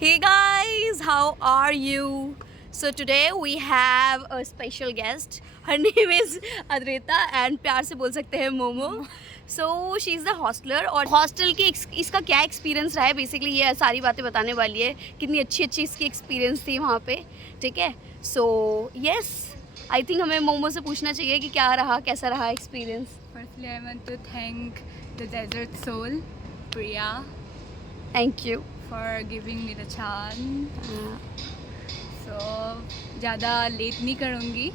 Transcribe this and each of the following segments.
Hey guys, how are you? So today we have a special guest. Her name is Adrita and प्यार से बोल सकते हैं momo. So she is the hostler और hostel की इसका क्या एक्सपीरियंस रहा है बेसिकली ये सारी बातें बताने वाली है. कितनी अच्छी अच्छी इसकी एक्सपीरियंस थी वहाँ पे. ठीक है. So yes, I think हमें मोमो से पूछना चाहिए कि क्या रहा, कैसा रहा experience. Firstly, I want to thank the Desert Soul, Priya, Thank you. for giving me the chance. So, ज़्यादा लेट नहीं करूँगी.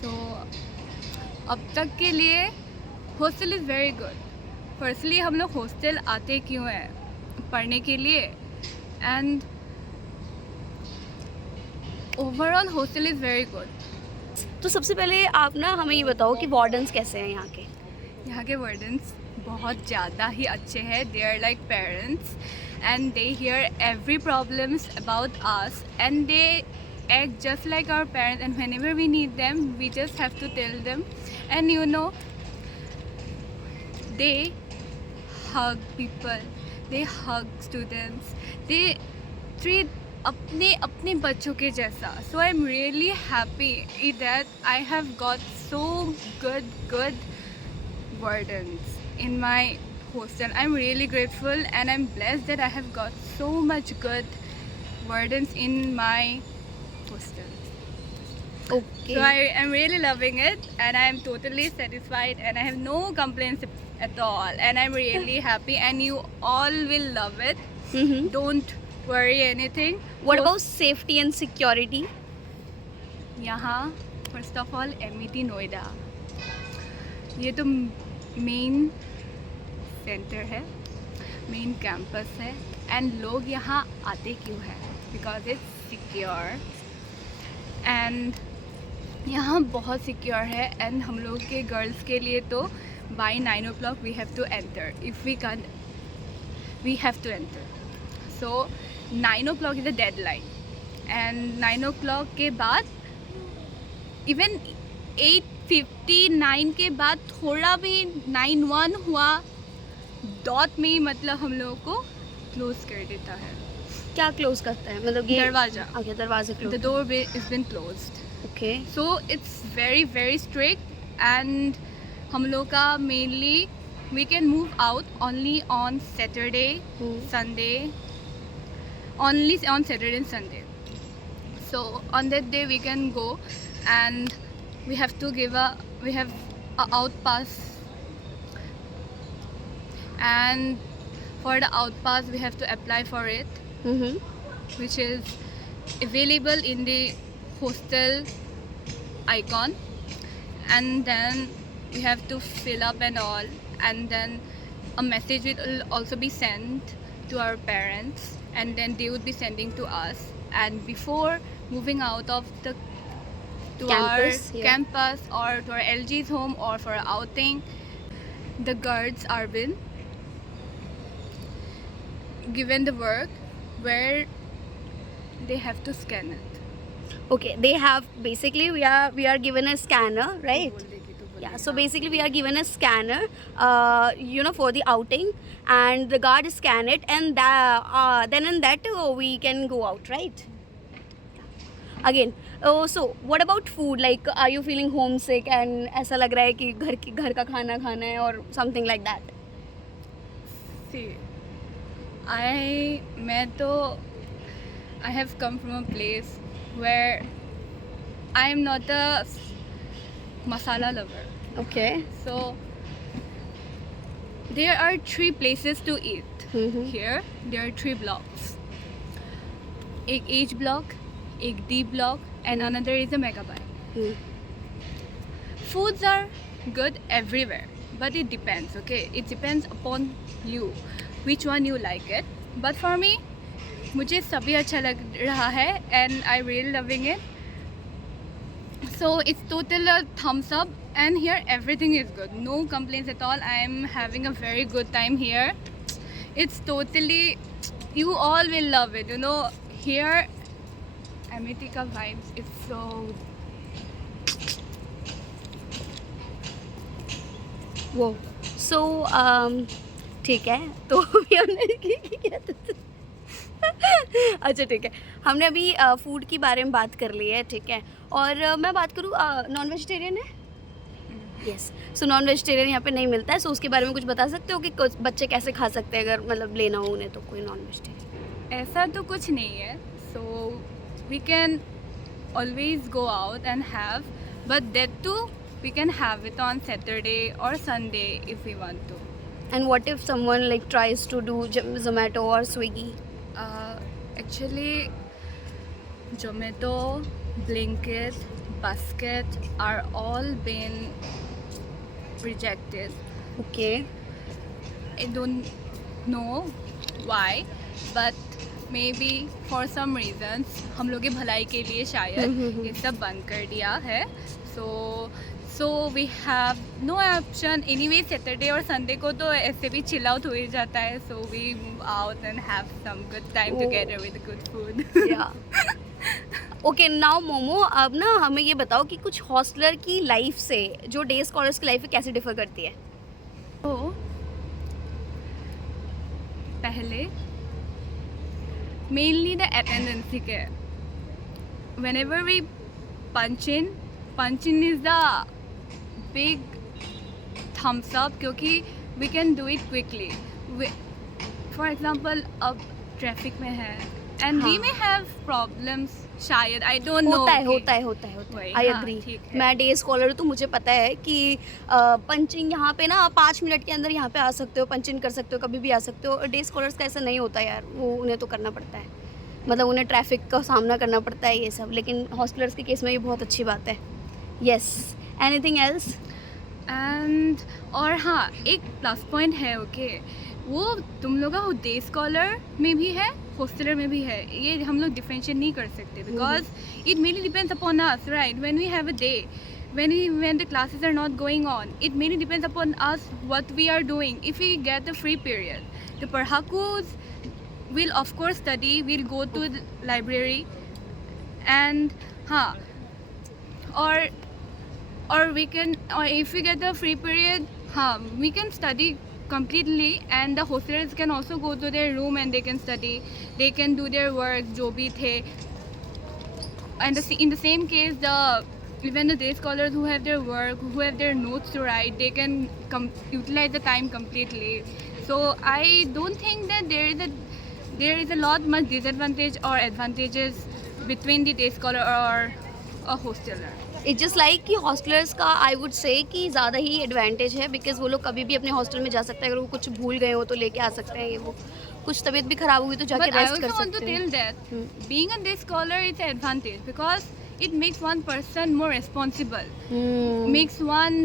So, अब तक के लिए hostel is very good. Firstly हम लोग हॉस्टल आते क्यों हैं? पढ़ने के लिए. And overall hostel is very good. तो सबसे पहले आप ना हमें ये बताओ कि वार्डन्स कैसे हैं यहाँ के. यहाँ के वार्डन्स बहुत ज़्यादा ही अच्छे हैं. They are like parents and they hear every problems about us and they act just like our parents, and whenever we need them we just have to tell them. And you know, they hug people, they hug students, they treat अपने अपने बच्चों के जैसा. So I'm really happy that I have got so good wardens in my hostel. I'm really grateful and I'm blessed that I have got so much good wardens in my hostel. Okay. So I am really loving it and I am totally satisfied and I have no complaints at all, and I'm really happy and you all will love it. Don't worry anything. What about safety and security? यहाँ first of all MET Noida, ये तो main centre है, main campus है. And लोग यहाँ आते क्यों हैं? बिकॉज इट्स सिक्योर एंड यहाँ बहुत सिक्योर है. एंड हम लोग के गर्ल्स के लिए तो by 9 o'clock we have to enter. If we can we have to enter. So 9 o'clock is the deadline. And 9 o'clock के बाद इवन 8:59 के बाद थोड़ा भी 9:01 हुआ डॉट में ही मतलब हम लोगों को क्लोज कर देता है. क्या क्लोज करता है मतलब ये दरवाजा. आगे दरवाजे the close. Door is been closed. Okay. So it's very strict. And हम लोग का mainly we can move out only on Saturday Sunday, only on Saturday and Sunday. So on that day we can go and we have a out pass, and for the out pass we have to apply for it, which is available in the hostel icon, and then we have to fill up and all, and then a message will also be sent to our parents, and then they would be sending to us. And before moving out of the to Campus, our yeah. campus or to our LG's home or for an outing, the guards are been given the work where they have to scan it. Okay, they have basically we are given a scanner, right? Yeah, so basically we are given a scanner, for the outing, and the guard scan it, and then in that we can go out, right? Again, so what about food? Like, are you feeling homesick and ऐसा लग रहा है कि घर का खाना खाना है or something like that? See, I have come from a place where I am not a masala lover. Okay. So there are 3 places to eat. Here there are 3 blocks. एक H block, एक D block, and another is a mega buy. Foods are good everywhere, but it depends. Okay, it depends upon you which one you like it. But for me, मुझे सभी अच्छा लग रहा है and I really loving it. So it's total a thumbs up, and here everything is good, no complaints at all. I am having a very good time here. It's totally, you all will love it, you know. Here Amitika vibes is so वो so ठीक है तो अभी हमने क्या कहते थे अच्छा ठीक है, हमने अभी फूड की बारे में बात कर ली है, ठीक है। और मैं बात करूँ, नॉन वेजिटेरियन है? यस। सो नॉन वेजिटेरियन यहाँ पे नहीं मिलता है, सो उसके बारे में कुछ बता सकते हो कि कुछ बच्चे कैसे खा सकते हैं अगर मतलब लेना हो उन्हें तो कोई नॉन वेजिटेरियन? ऐसा तो कुछ नहीं है, so we can always go out and have, but that too we can have it on Saturday और Sunday if we want to. And what if someone like tries to do Zomato और Swiggy? Actually, Zomato, Blinkit, Basket are all been rejected. Okay. I don't know why, but maybe for some reasons हम लोग की भलाई के लिए शायद ये सब बंद कर दिया है. So we have no option. Anyway, Saturday और Sunday को तो ऐसे भी chill out हो ही जाता है. So we move out and have some good time Oh. together with good food. Okay, now momo, अब ना हमें ये बताओ कि कुछ हॉस्टलर की लाइफ से जो डे स्कॉलर्स की लाइफ है कैसे डिफर करती है? तो पहले मेनली द अटेंडेंस, ठीक है. Whenever we punch in is the big thumbs up क्योंकि we can do it quickly. For example, अब ट्रैफिक में है and we हाँ. may have problems शायद, I don't know. होता है वही, आई हाँ, एग्री. ठीक है. मैं डे स्कॉलर हूँ तो मुझे पता है कि पंचिंग यहाँ पे ना 5 मिनट के अंदर यहाँ पे आ सकते हो, पंचिंग कर सकते हो, कभी भी आ सकते हो. डे स्कॉलर्स का ऐसा नहीं होता यार, वो उन्हें तो करना पड़ता है, मतलब उन्हें ट्रैफिक का सामना करना पड़ता है ये सब. लेकिन हॉस्टलर्स के केस में ये बहुत अच्छी बात है. यस. Anything else? एंड और हाँ, एक प्लस पॉइंट है, ओके, वो तुम लोग का डे स्कॉलर में भी है, हॉस्टलर में भी है. ये हम लोग डिफरेंशिएट नहीं कर सकते because it mainly depends upon us, right? When we have a day, when the classes are not going on, it mainly depends upon us what we are doing. If we get a free period, the Parhakus will of course study, we'll go to the library, and or we can, or if we get the free period, we can study completely, and the hostelers can also go to their room and they can study, they can do their work जो भी थे. And in the same case, even the day scholars who have their work, who have their notes to write, they can utilize the time completely. So I don't think that there is a lot much disadvantage or advantages between the day scholar or a hosteler. It's just like कि hostellers का I would say कि ज़्यादा ही advantage है, because वो लोग कभी भी अपने हॉस्टल में जा सकते हैं. अगर वो कुछ भूल गए हो तो लेके आ सकते हैं. ये वो कुछ तबीयत भी खराब हुई तो जाके But I रेस्ट कर also want to सकते हैं. tell that being a day scholar is an advantage because it makes one person more responsible, makes one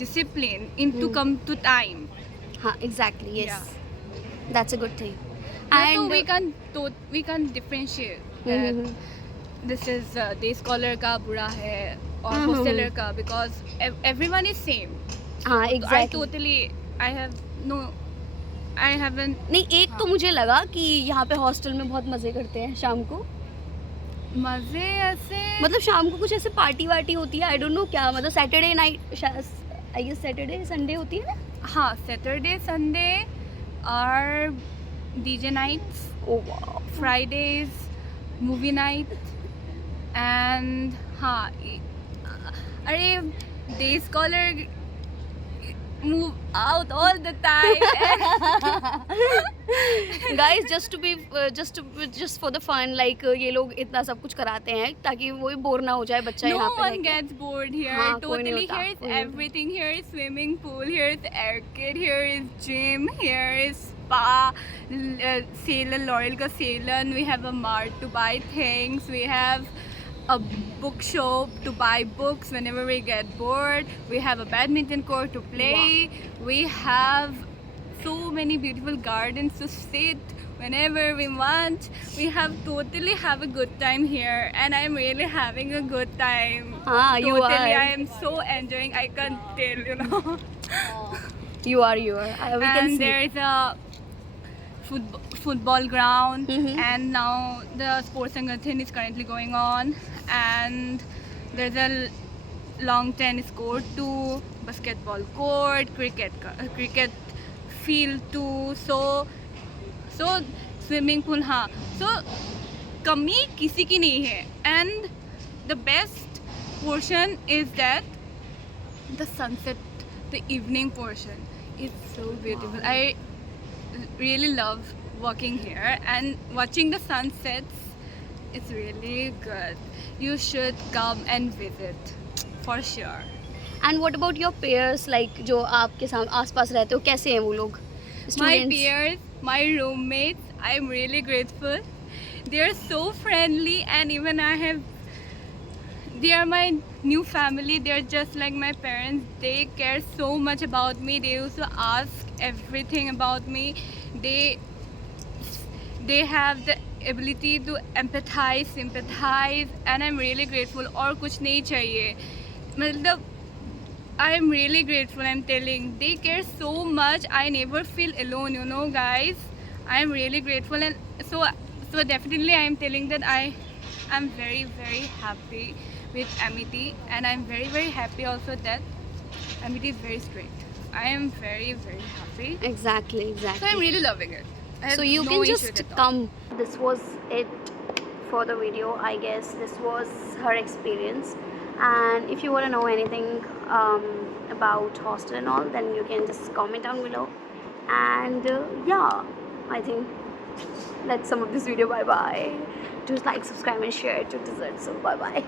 discipline into come to time. हाँ, exactly. Yes, that's a good thing. So we can differentiate that this is day scholar का बुरा है और hosteler का, because everyone is same. हाँ, I exactly. I haven't. नहीं, एक तो मुझे लगा कि यहाँ पे हॉस्टल में बहुत मज़े करते हैं शाम को. मज़े ऐसे मतलब शाम को कुछ ऐसे पार्टी वार्टी होती है, आई डोंट नो क्या, मतलब Saturday night, I guess Saturday Sunday होती है ना. हाँ, Saturday, Sunday are DJ nights, oh wow. Fridays movie night, and हाँ, अरे day scholar move out all the time. Guys, just for the fun, like ये लोग इतना सब कुछ कराते हैं ताकि वो बोर ना हो जाए बच्चा No यहाँ पे one रह के. gets bored here. हाँ, कोई नहीं Totally, होता, here is कोई नहीं. everything. Here is swimming pool. Here is arcade. Here is gym. Here is spa. Salon, L'Oreal ka salon. We have a mart to buy things. We have a bookshop to buy books whenever we get bored. We have a badminton court to play. We have so many beautiful gardens to sit whenever we want. We totally have a good time here, and I'm really having a good time. हाँ, you Totally, are. I am so enjoying. I can't tell, you know. You are. We can And see. there is a football ground, Mhm. and now the sports sangathan is currently going on, and there's a long tennis court too, basketball court, cricket field too, so swimming pool. So कमी किसी की नहीं है. And the best portion is that the sunset, the evening portion is so beautiful. Wow. I really love walking here and watching the sunsets. It's really good. You should come and visit for sure. And what about your pairs, like जो आपके आसपास रहते हो, कैसे हैं वो लोग? My peers, my roommates, I'm really grateful. They are so friendly, and even they are my new family. They are just like my parents. They care so much about me. They used to ask everything about me. They have the ability to empathize, sympathize, and I'm really grateful. और कुछ नहीं चाहिए. मतलब I'm really grateful. I'm telling, they care so much. I never feel alone, you know, guys. I'm really grateful, and so definitely I'm telling that I am very, very happy with Amity, and I'm very, very happy also that Amity is very strict. I am very, very happy. Exactly. So I'm really loving it. I have So you no can issues just at all. come. This was it for the video. I guess this was her experience. And if you want to know anything about hostel and all, then you can just comment down below. And yeah, I think let's sum up this video. Bye bye. Do like, subscribe and share to dessert. So bye bye.